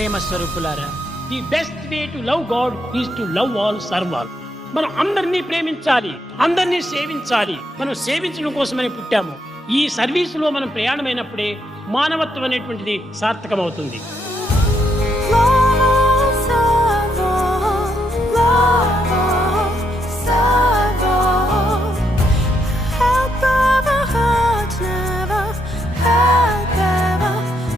ప్రేమ స్వరూపులారా, the best way to love God is to love all, serve all. మనం అందరినీ ప్రేమించాలి, అందరినీ సేవించాలి. మనం సేవించడం కోసమని పుట్టాము. ఈ సర్వీసులో మనం ప్రయాణమైనప్పుడే మానవత్వం అనేటువంటిది సార్థకమవుతుంది.